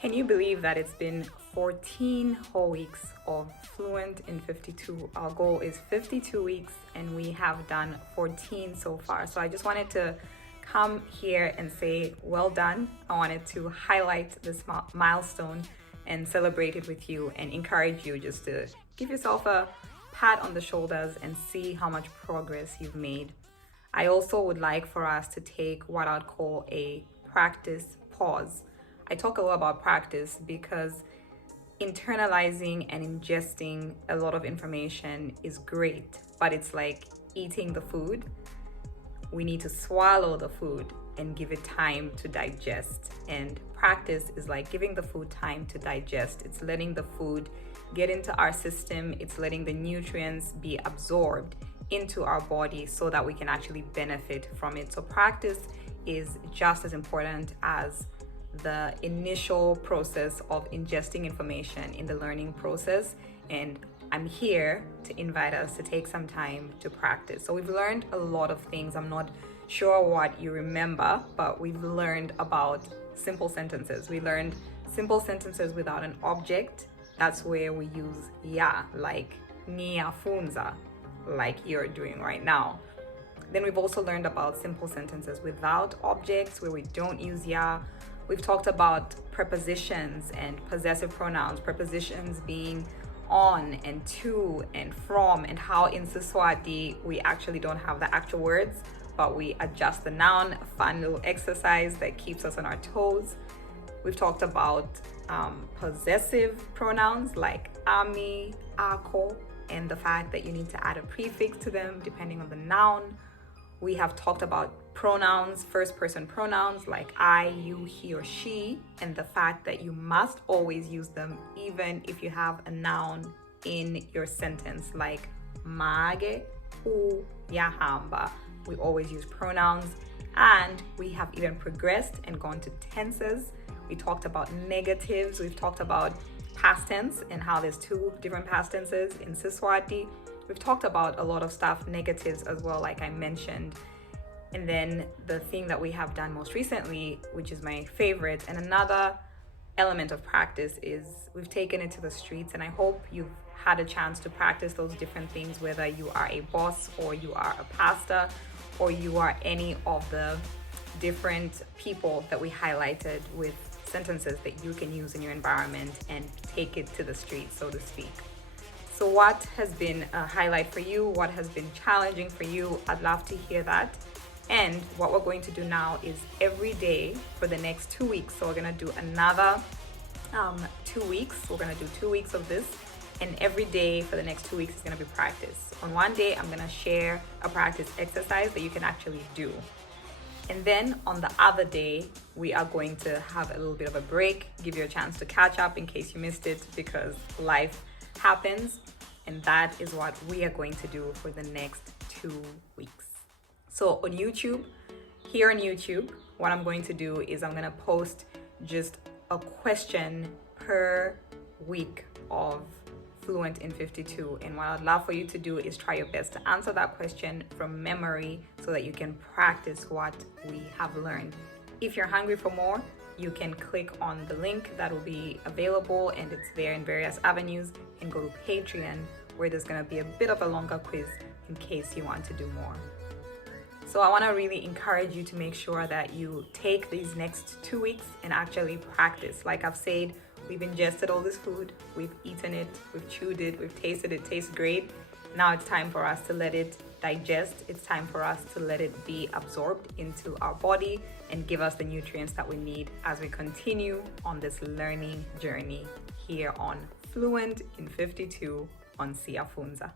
Can you believe that it's been 14 whole weeks of Fluent in 52? Our goal is 52 weeks and we have done 14 so far. So I just wanted to come here and say, well done. I wanted to highlight this milestone and celebrate it with you and encourage you just to give yourself a pat on the shoulders and see how much progress you've made. I also would like for us to take what I'd call a practice pause. I talk a lot about practice because internalizing and ingesting a lot of information is great, but it's like eating the food. We need to swallow the food and give it time to digest. And practice is like giving the food time to digest. It's letting the food get into our system. It's letting the nutrients be absorbed into our body so that we can actually benefit from it. So practice is just as important as the initial process of ingesting information in the learning process. And I'm here to invite us to take some time to practice. So we've learned a lot of things. I'm not sure what you remember, but we've learned about simple sentences. We learned simple sentences without an object. That's where we use ya, like niyafunza, like you're doing right now. Then we've also learned about simple sentences without objects, where we don't use ya. We've talked about prepositions and possessive pronouns, prepositions being on and to and from, and how in Siswati we actually don't have the actual words, but we adjust the noun, a fun little exercise that keeps us on our toes. We've talked about possessive pronouns like ami, ako, and the fact that you need to add a prefix to them depending on the noun. We have talked about pronouns, first person pronouns like I, you, he, or she, and the fact that you must always use them even if you have a noun in your sentence like mage, u, yahamba. We always use pronouns, and we have even progressed and gone to tenses. We talked about negatives. We've talked about past tense and how there's two different past tenses in Siswati. We've talked about a lot of stuff, negatives as well, like I mentioned. And then the thing that we have done most recently, which is my favorite, and another element of practice, is we've taken it to the streets. And I hope you've had a chance to practice those different things, whether you are a boss or you are a pastor or you are any of the different people that we highlighted with sentences that you can use in your environment and take it to the streets, so to speak. So what has been a highlight for you? What has been challenging for you? I'd love to hear that. And what we're going to do now is every day for the next 2 weeks. So we're gonna do another 2 weeks. We're gonna do 2 weeks of this. And every day for the next 2 weeks is gonna be practice. On one day, I'm gonna share a practice exercise that you can actually do. And then on the other day, we are going to have a little bit of a break, give you a chance to catch up in case you missed it, because life happens. And that is what we are going to do for the next 2 weeks. So on YouTube, here on YouTube, what I'm going to do is I'm going to post just a question per week of Fluent in 52. And what I'd love for you to do is try your best to answer that question from memory so that you can practice what we have learned. If you're hungry for more, you can click on the link that will be available, and it's there in various avenues, and go to Patreon, where there's going to be a bit of a longer quiz in case you want to do more. So I want to really encourage you to make sure that you take these next 2 weeks and actually practice. Like I've said, we've ingested all this food, we've eaten it, we've chewed it, we've tasted it, tastes great. Now it's time for us to let it digest. It's time for us to let it be absorbed into our body and give us the nutrients that we need as we continue on this learning journey here on Fluent in 52 on Siyafunza.